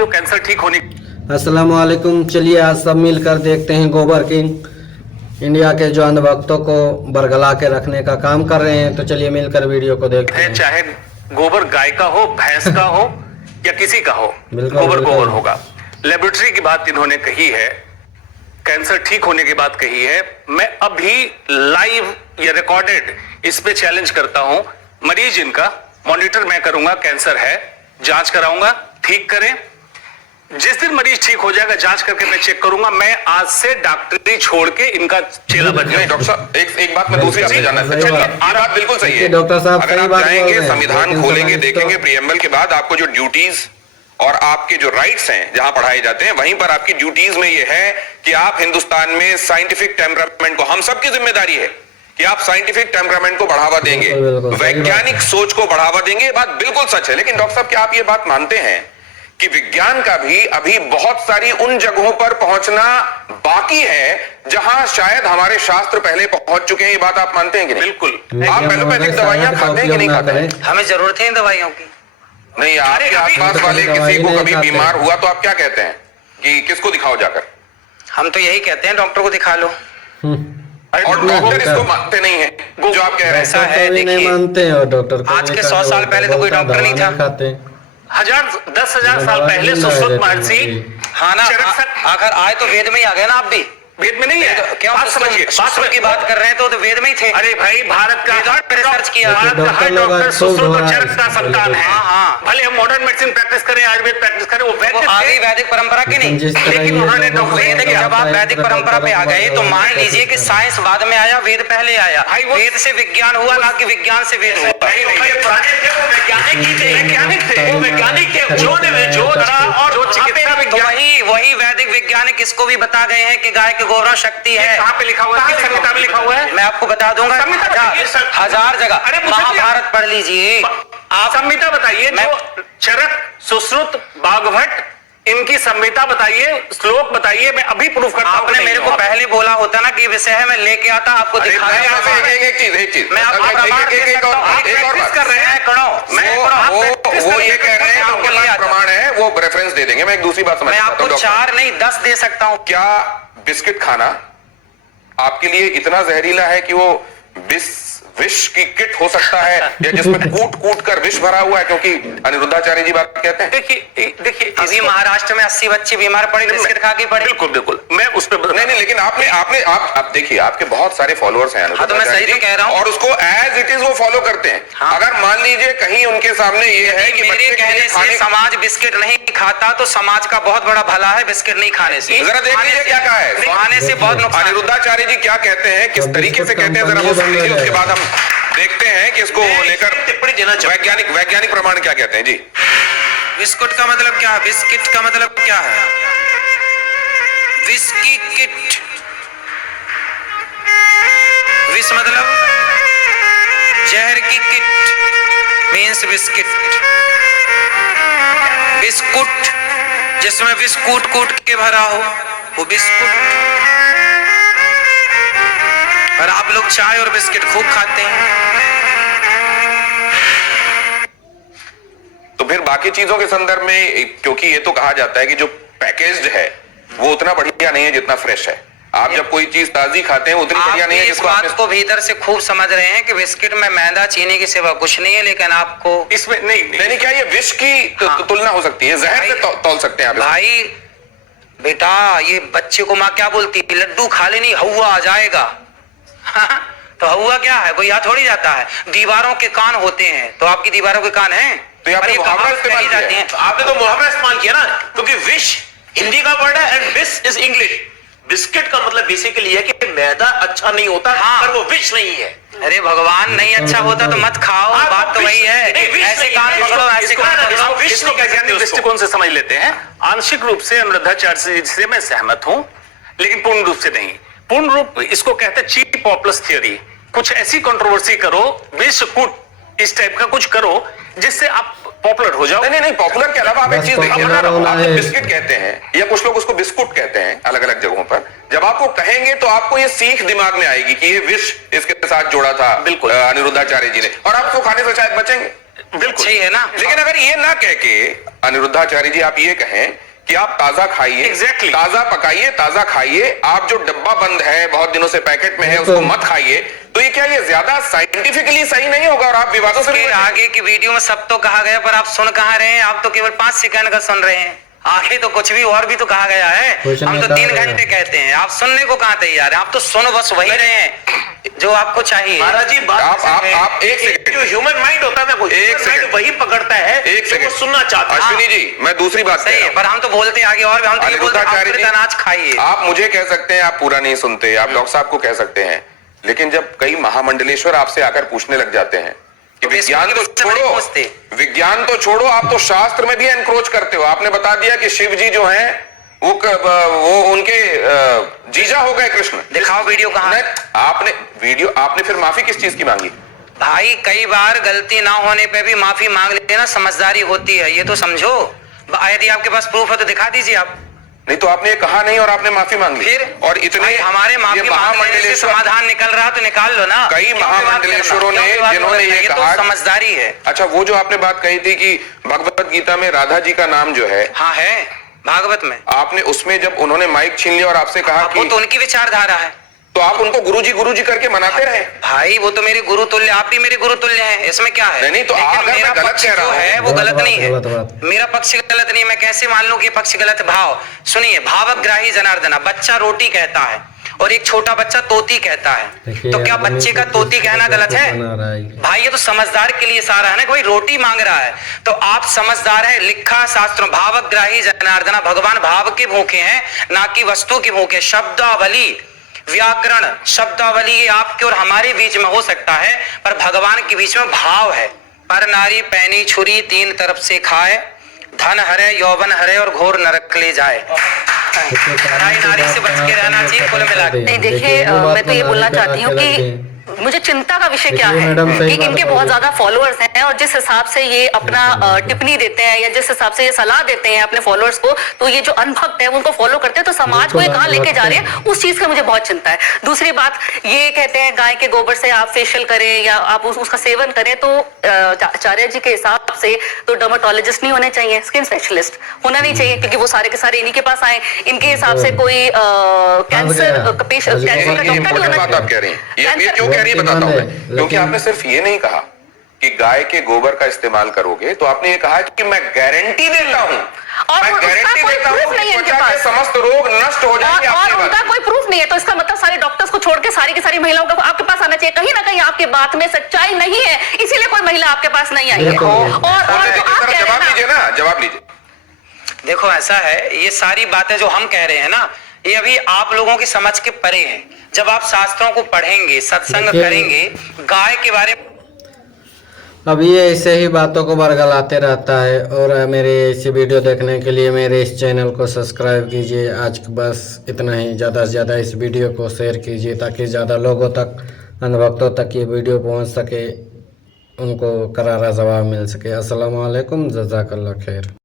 जो कैंसर ठीक होने। अस्सलाम वालेकुम। चलिए आज सब मिलकर देखते हैं गोबर किंग इंडिया के जो अंधभक्तों को बरगला के रखने का काम कर रहे हैं। तो चलिए मिलकर वीडियो को देखते हैं। चाहे गोबर गाय का हो, भैंस का हो या किसी का हो, गोबर गोबर होगा। लेबोरेटरी की बात इन्होंने कही है, कैंसर ठीक होने की बात कही है। मैं अभी लाइव या रिकॉर्डेड इस पे चैलेंज करता हूं, मरीज इनका मॉनिटर मैं करूंगा, कैंसर है, जांच कराऊंगा, ठीक करें। जिस दिन मरीज ठीक हो जाएगा जांच करके मैं चेक करूंगा। मैं आज से डॉक्टरी छोड़ के इनका चेला बन गया। डॉक्टर साहब एक बात मैं दूसरी आपसे जानना सही बात। बात बिल्कुल सही है डॉक्टर साहब, अगर आप जाएंगे संविधान खोलेंगे देखेंगे प्रीएम्बल के बाद आपको जो ड्यूटीज और आपके जो राइट्स हैं जहां पढ़ाए जाते हैं वहीं पर आपकी ड्यूटीज में यह है कि आप हिंदुस्तान में साइंटिफिक टेम्परामेंट को, हम सबकी जिम्मेदारी है कि आप साइंटिफिक टेम्परामेंट को बढ़ावा देंगे, वैज्ञानिक सोच को बढ़ावा देंगे। ये बात बिल्कुल सच है। लेकिन डॉक्टर साहब क्या आप ये बात मानते हैं कि विज्ञान का भी अभी बहुत सारी उन जगहों पर पहुंचना बाकी है जहां शायद हमारे शास्त्र पहले पहुंच चुके हैं? ये बात आप मानते हैं कि नहीं? बिल्कुल। आप एलोपैथिक दवाइयां खाते हैं कि नहीं खाते हैं? हमें जरूरत है इन दवाइयों की। नहीं, आपके आसपास वाले किसी को कभी बीमार हुआ तो आप क्या कहते हैं कि किसको दिखाओ जाकर? हम तो यही कहते हैं डॉक्टर को दिखा लो। और डॉक्टर इसको मानते नहीं है जो आप कह रहे हैं। ऐसा है, देखिए मानते हैं। और डॉक्टर आज के 100 साल पहले तो कोई डॉक्टर नहीं था। 10,000 साल पहले सुश्रुत महर्षि, हाँ ना, अगर आए तो वेद में ही आ गए ना। आप भी वेद में नहीं है, क्यों सुश्रुत की बात कर रहे हैं? तो वेद में ही थे। अरे भाई, भारत का रिसर्च किया, भारत का हर डॉक्टर सुश्रुत और चरक का संतान है। हाँ। भले हम मॉडर्न मेडिसिन प्रैक्टिस करें, आयुर्वेद प्रैक्टिस करें, वो वैद्य आगे वैदिक परंपरा की नहीं। लेकिन उन्होंने जब आप वैदिक परंपरा पे आ गए तो मान लीजिए कि साइंस बाद में आया, वेद पहले आया। वेद से विज्ञान हुआ, ना कि विज्ञान से वेद हुआ। वही वैदिक वैज्ञानिक इसको भी बता गए हैं कि गाय के गोबर शक्ति है। कहाँ पे लिखा हुआ है? संहिता में लिखा हुआ है। मैं आपको बता दूंगा, 1000 जगह। महाभारत पढ़ लीजिए आप। संहिता बताइए, जो चरक, सुश्रुत, बागभट्ट, इनकी संहिता बताइए, श्लोक बताइए, मैं अभी प्रूफ करता हूं। आपने मेरे को पहले बोला होता ना कि विषय है, मैं लेके आता आपको दिखाया। एक चीज मैं आपको कर रहे हैं, वो ये कह रहे हैं आपके पास प्रमाण है, वो रेफरेंस दे देंगे। मैं एक दूसरी बात समझ, मैं आपको 4 नहीं 10 दे सकता हूं। क्या बिस्किट खाना आपके लिए इतना जहरीला है कि वो विष की किट हो सकता है, या जिसमें कूट कूट कर विष भरा हुआ है? क्योंकि अनिरुद्धाचार्य जी बात कहते हैं। देखिए अभी महाराष्ट्र में 80 बच्चे बीमार पड़े बिस्किट खा के पड़े। बिल्कुल मैं उस पर नहीं, लेकिन आप देखिए, आपके बहुत सारे फॉलोअर्स हैं तो मैं सही तो कह रहा हूं, और उसको एज इट इज वो फॉलो करते हैं। हाँ। अगर मान लीजिए कहीं उनके सामने ये है कि मेरे कहने से समाज बिस्किट नहीं खाता तो समाज का बहुत बड़ा भला है बिस्किट नहीं खाने से। जरा देख लीजिए क्या कहा है, खाने से बहुत नुकसान। अनिरुद्धाचार्य जी क्या कहते हैं, किस तरीके से कहते हैं, जरा वो सुन लीजिए। उसके बाद हम देखते हैं कि इसको लेकर टिप्पणी देना चाहिए। वैज्ञानिक प्रमाण क्या कहते हैं जी। बिस्कुट का मतलब क्या है? बिस्किट का मतलब क्या है? Whisky kit. विस मतलब जहर की किट मीन्स बिस्किट। बिस्कुट जिसमें विष कूट कूट के भरा हो वो बिस्कुट। और आप लोग चाय और बिस्किट खूब खाते हैं। तो फिर बाकी चीजों के संदर्भ में, क्योंकि ये तो कहा जाता है कि जो पैकेज्ड है वो उतना बढ़िया नहीं है जितना फ्रेश है। आप जब कोई चीज ताजी खाते हैं उतनी बढ़िया नहीं है जिसको आप बात को भीतर से खूब समझ रहे हैं कि बिस्किट में मैदा चीनी के सिवा कुछ नहीं है, लेकिन आपको इसमें नहीं, क्या ये विष की तुलना हो सकती है? जहर से तौल सकते हैं आप? भाई बेटा, ये बच्चे को माँ क्या बोलती है? लड्डू खा लेनी हवा आ जाएगा। तो हवा क्या है? कोई यहाँ थोड़ी जाता है। दीवारों के कान होते हैं, तो आपकी दीवारों के कान हैं? तो आपने मुहावरा इस्तेमाल किया है। आपने तो मुहावरा इस्तेमाल किया ना, क्योंकि विश हिंदी का वर्ड है and wish is English. Biscuit का मतलब बेसिकली है कि मैदा अच्छा नहीं होता, हाँ। पर वो विष नहीं है। अरे भगवान, नहीं अच्छा होता तो मत खाओ। बात तो वही है। ऐसे कान पकड़ो, ऐसे कान पकड़ो। विष्णु वैज्ञानिक दृष्टिकोण से समझ लेते हैं। आंशिक रूप से अनिरुद्धाचार्य जी से मैं सहमत हूं, लेकिन पूर्ण रूप से नहीं। पूर्ण रूप इसको कहते हैं चीप पॉपुलस थियोरी। कुछ ऐसी कंट्रोवर्सी करो, विष कूट इस टाइप का कुछ करो जिससे आप पॉपुलर हो जाओ। नहीं, पॉपुलर के अलावा आप एक चीज देखिए, आप बिस्किट कहते हैं या कुछ लोग उसको बिस्कुट कहते हैं अलग अलग जगहों पर। जब आपको कहेंगे तो आपको ये सीख दिमाग में आएगी कि ये विष इसके साथ जोड़ा था, बिल्कुल, अनिरुद्धाचार्य जी ने, और आप उसको खाने से शायद बचेंगे। बिल्कुल सही है ना। लेकिन अगर ये ना कह के अनिरुद्धाचार्य जी आप ये कहें कि आप ताजा खाइए, Exactly. ताजा पकाइए, ताजा खाइए, आप जो डब्बा बंद है बहुत दिनों से पैकेट में है उसको मत खाइए, तो ये क्या ये ज्यादा साइंटिफिकली सही नहीं होगा और आप विवादों से भी बचेंगे? आगे की वीडियो में सब तो कहा गया, पर आप सुन कहाँ रहे हैं? आप तो केवल 5 सेकंड का सुन रहे हैं। आगे तो कुछ भी और भी तो कहा गया है। हम तो 3 घंटे कहते हैं, आप सुनने को कहाँ तैयार है? आप तो सुन बस वही रहे हैं जो आपको चाहिए। महाराज जी आप एक सेकंड, जो ह्यूमन माइंड होता है ना, एक सेकंड वही पकड़ता है एक जो सेकंड वो सुनना चाहता है। अश्विनी जी मैं दूसरी बात सही है, पर हम तो बोलते आगे और भी, हम तो ये बोलते हैं आप अनाज खाइए। आप मुझे कह सकते हैं आप पूरा नहीं सुनते, आप डॉक्टर साहब को कह सकते हैं, लेकिन जब कई महामंडलेश्वर आपसे आकर पूछने लग जाते हैं कि विज्ञान तो छोड़ो, विज्ञान तो छोड़ो, आप तो शास्त्र में भी एनक्रोच करते हो। आपने बता दिया कि शिव जी जो हैं वो उनके जीजा हो गए कृष्ण। दिखाओ वीडियो कहाँ है? आपने फिर माफी किस चीज की मांगी? भाई कई बार गलती ना होने पे भी माफी मांग लेना समझदारी होती है, ये तो समझो। यदि आपके पास प्रूफ है तो दिखा दीजिए आप। नहीं तो आपने कहा नहीं और आपने माफी मांग ली। फिर और इतने हमारे महामंडलेश्वर समाधान निकल रहा तो निकाल लो ना। कई महामंडलेश्वरों ने जिन्होंने ये कहा, तो समझदारी है। अच्छा वो जो आपने बात कही थी कि भगवत गीता में राधा जी का नाम जो है, हाँ है भागवत में, आपने उसमें जब उन्होंने माइक छीन लिया और आपसे कहा कि वो तो उनकी विचारधारा है, तो आप उनको गुरुजी करके मनाते रहे। भाई वो तो मेरे गुरु तुल्य, आप भी मेरे गुरु तुल्य हैं, इसमें क्या है? नहीं तो अगर मैं गलत कह रहा हूं है वो गलत नहीं है, मेरा पक्ष गलत नहीं, मैं कैसे मान लूं कि पक्ष गलत? भाव सुनिए, भावग्राही जनार्दना, बच्चा रोटी कहता है और एक छोटा बच्चा तोती कहता है, तो क्या बच्चे का तोती कहना गलत है? भाई ये तो समझदार के लिए सारा है ना, कोई रोटी मांग रहा है तो आप समझदार है। लिखा शास्त्रों, भावग्राही जनार्दना, भगवान भाव के भूखे हैं ना कि वस्तु के भूखे। शब्दावली, व्याकरण, शब्दावली ये आपके और हमारे बीच में हो सकता है, पर भगवान के बीच में भाव है। पर नारी पैनी छुरी 3 तरफ से खाए, धन हरे यौवन हरे और घोर नरक ले जाए। नारी से बच के रहना चाहिए कुल मिला के। नहीं देखिए, मैं तो ये बोलना चाहती हूँ कि मुझे चिंता का विषय क्या है कि इनके बहुत ज्यादा फॉलोअर्स हैं और जिस हिसाब से ये अपना टिप्पणी देते हैं या जिस हिसाब से ये सलाह देते हैं अपने फॉलोअर्स को, तो ये जो अनभक्त है उनको फॉलो करते हैं, तो समाज को ये कहाँ लेके जा रहे हैं, उस चीज का मुझे बहुत चिंता है। दूसरी बात, ये कहते हैं गाय के गोबर से आप फेशियल करें या आप उसका सेवन करें, तो आचार्य जी के हिसाब से तो डर्मेटोलॉजिस्ट नहीं होने चाहिए, स्किन स्पेशलिस्ट होना नहीं चाहिए, क्योंकि वो सारे के सारे इन्हीं के पास आए। इनके हिसाब से कोई कैंसर का पेशेंट, कैंसर का डॉक्टर भी होना चाहिए। बताता हूं मैं, क्योंकि आपने सिर्फ ये नहीं कहा कि गाय के गोबर का इस्तेमाल करोगे, तो आपने ये कहा कि मैं गारंटी देता हूं, मैं गारंटी देता हूं कि त्वचा के समस्त रोग नष्ट हो जाएंगे। और उनका कोई प्रूफ नहीं है, तो इसका मतलब सारे डॉक्टर्स को छोड़ के सारी की सारी महिलाओं को आपके पास आना चाहिए। कहीं ना कहीं आपकी बात में सच्चाई नहीं है, इसीलिए कोई महिला आपके पास नहीं आई है। और जवाब लीजिए ना, जवाब लीजिए। देखो ऐसा है, ये सारी बातें जो हम कह रहे हैं ना, ये अभी आप लोगों की समझ के परे हैं। जब आप शास्त्रों को पढ़ेंगे, सत्संग करेंगे, गाय के बारे में, अब ये ऐसे ही बातों को बरगलाते रहता है। और मेरे ऐसी वीडियो देखने के लिए मेरे इस चैनल को सब्सक्राइब कीजिए। आज बस इतना ही, ज़्यादा से ज़्यादा इस वीडियो को शेयर कीजिए ताकि ज़्यादा लोगों तक, अनुभक्तों तक ये वीडियो पहुंच सके, उनको करारा जवाब मिल सके। अस्सलाम वालेकुम, जज़ाकल्लाह खैर।